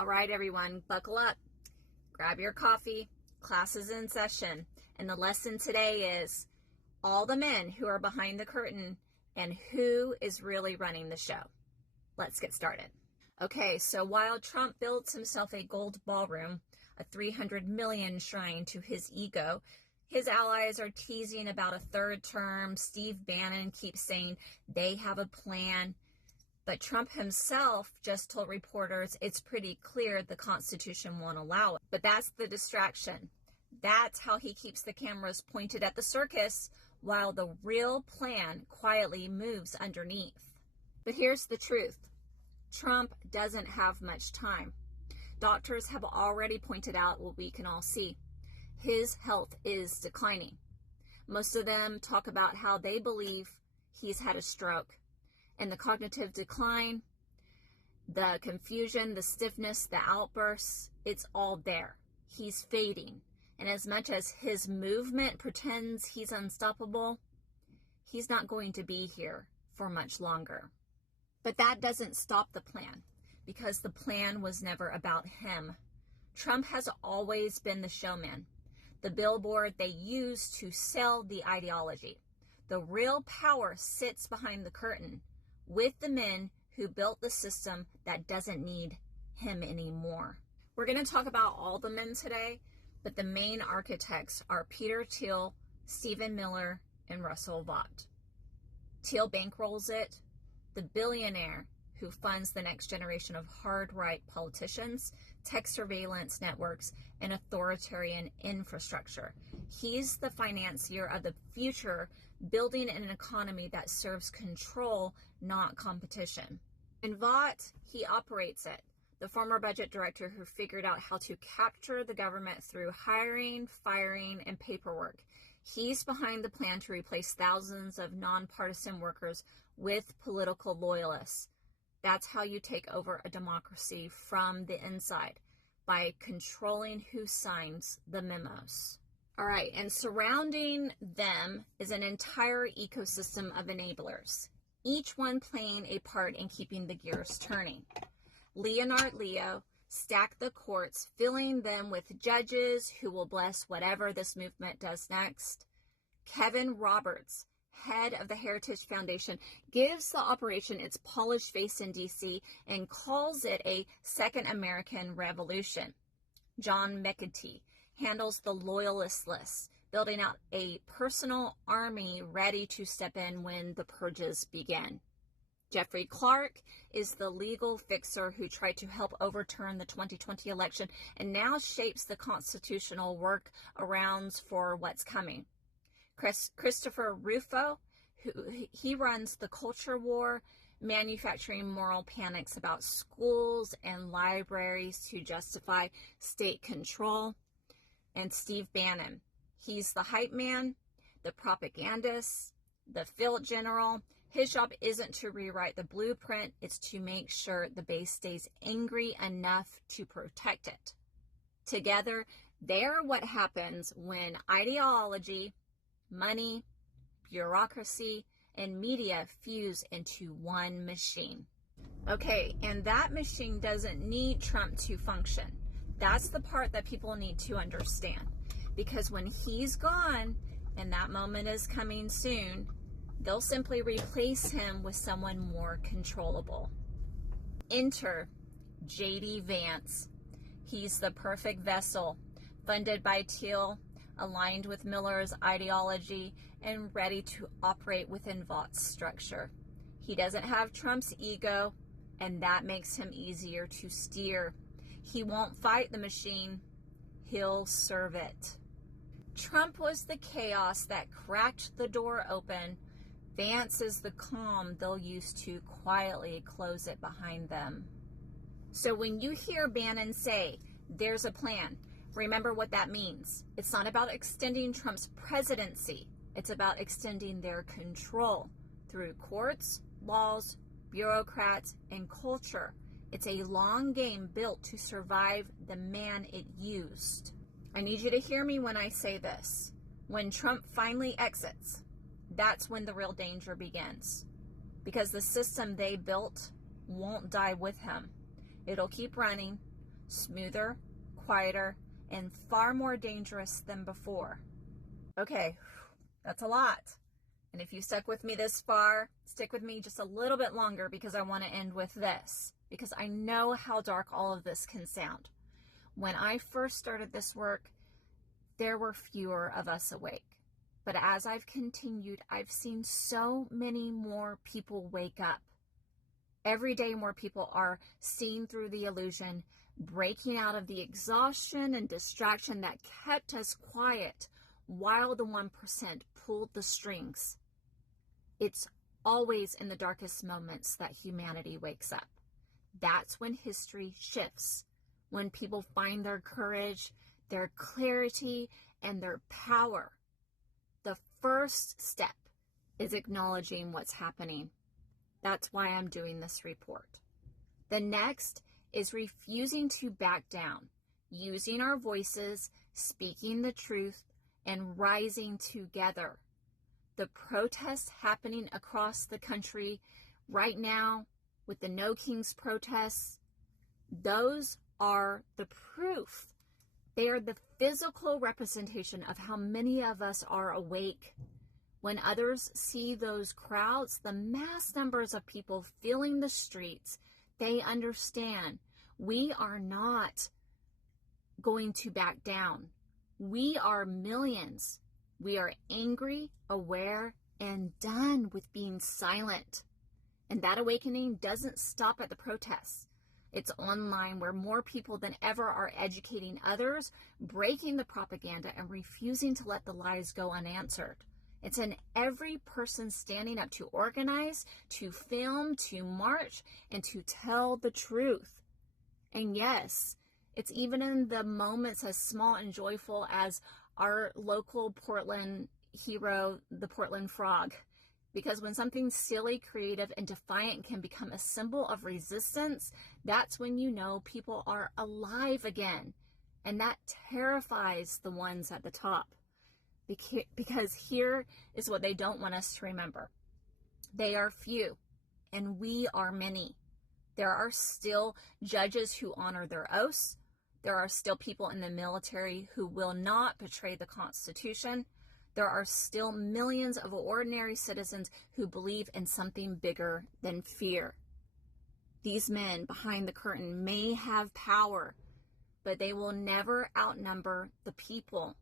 All right, everyone, buckle up, grab your coffee, class is in session, and the lesson today is all the men who are behind the curtain and who is really running the show. Let's get started. Okay, so while Trump builds himself a gold ballroom, a 300 million shrine to his ego, his allies are teasing about a third term. Steve Bannon keeps saying they have a plan. But Trump himself just told reporters it's pretty clear the Constitution won't allow it. But that's the distraction. That's how he keeps the cameras pointed at the circus while the real plan quietly moves underneath. But here's the truth. Trump doesn't have much time. Doctors have already pointed out what we can all see. His health is declining. Most of them talk about how they believe he's had a stroke. And the cognitive decline, the confusion, the stiffness, the outbursts, it's all there. He's fading. And as much as his movement pretends he's unstoppable, he's not going to be here for much longer. But that doesn't stop the plan, because the plan was never about him. Trump has always been the showman, the billboard they use to sell the ideology. The real power sits behind the curtain, with the men who built the system that doesn't need him anymore. We're going to talk about all the men today, but the main architects are Peter Thiel, Stephen Miller, and Russell Vought. Thiel bankrolls it, the billionaire who funds the next generation of hard-right politicians, tech surveillance networks, and authoritarian infrastructure. He's the financier of the future, building an economy that serves control, not competition. And Vought, he operates it, the former budget director who figured out how to capture the government through hiring, firing, and paperwork. He's behind the plan to replace thousands of nonpartisan workers with political loyalists. That's how you take over a democracy from the inside, by controlling who signs the memos. All right, and surrounding them is an entire ecosystem of enablers, each one playing a part in keeping the gears turning. Leonard Leo stacked the courts, filling them with judges who will bless whatever this movement does next. Kevin Roberts, head of the Heritage Foundation, gives the operation its polished face in D.C. and calls it a second American Revolution. John McEntee handles the loyalist list, building out a personal army ready to step in when the purges begin. Jeffrey Clark is the legal fixer who tried to help overturn the 2020 election and now shapes the constitutional workarounds for what's coming. Christopher Rufo, he runs the culture war, manufacturing moral panics about schools and libraries to justify state control. And Steve Bannon, he's the hype man, the propagandist, the field general. His job isn't to rewrite the blueprint, it's to make sure the base stays angry enough to protect it. Together, they're what happens when ideology, money, bureaucracy, and media fuse into one machine. Okay, and that machine doesn't need Trump to function. That's the part that people need to understand. Because when he's gone, and that moment is coming soon, they'll simply replace him with someone more controllable. Enter J.D. Vance. He's the perfect vessel, funded by Thiel, aligned with Miller's ideology, and ready to operate within Vaught's structure. He doesn't have Trump's ego, and that makes him easier to steer. He won't fight the machine, he'll serve it. Trump was the chaos that cracked the door open. Vance is the calm they'll use to quietly close it behind them. So when you hear Bannon say, there's a plan, remember what that means. It's not about extending Trump's presidency. It's about extending their control through courts, laws, bureaucrats, and culture. It's a long game built to survive the man it used. I need you to hear me when I say this. When Trump finally exits, that's when the real danger begins. Because the system they built won't die with him. It'll keep running, smoother, quieter, and far more dangerous than before. Okay, that's a lot. And if you stuck with me this far, stick with me just a little bit longer, because I want to end with this, because I know how dark all of this can sound. When I first started this work, there were fewer of us awake. But as I've continued, I've seen so many more people wake up. Every day more people are seeing through the illusion, breaking out of the exhaustion and distraction that kept us quiet while the 1% pulled the strings. It's always in the darkest moments that humanity wakes up. That's when history shifts, when people find their courage, their clarity, and their power. The first step is acknowledging what's happening. That's why I'm doing this report. The next is refusing to back down, using our voices, speaking the truth, and rising together. The protests happening across the country right now with the No Kings protests, those are the proof. They are the physical representation of how many of us are awake. When others see those crowds, the mass numbers of people filling the streets, they understand we are not going to back down. We are millions. We are angry, aware, and done with being silent. And that awakening doesn't stop at the protests. It's online, where more people than ever are educating others, breaking the propaganda, and refusing to let the lies go unanswered. It's in every person standing up to organize, to film, to march, and to tell the truth. And yes, it's even in the moments as small and joyful as our local Portland hero, the Portland Frog. Because when something silly, creative, and defiant can become a symbol of resistance, that's when you know people are alive again. And that terrifies the ones at the top. Because here is what they don't want us to remember. They are few, and we are many. There are still judges who honor their oaths. There are still people in the military who will not betray the Constitution. There are still millions of ordinary citizens who believe in something bigger than fear. These men behind the curtain may have power, but they will never outnumber the people.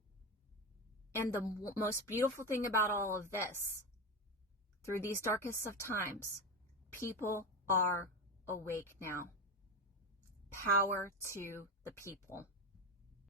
And the most beautiful thing about all of this, through these darkest of times, people are awake now. Power to the people.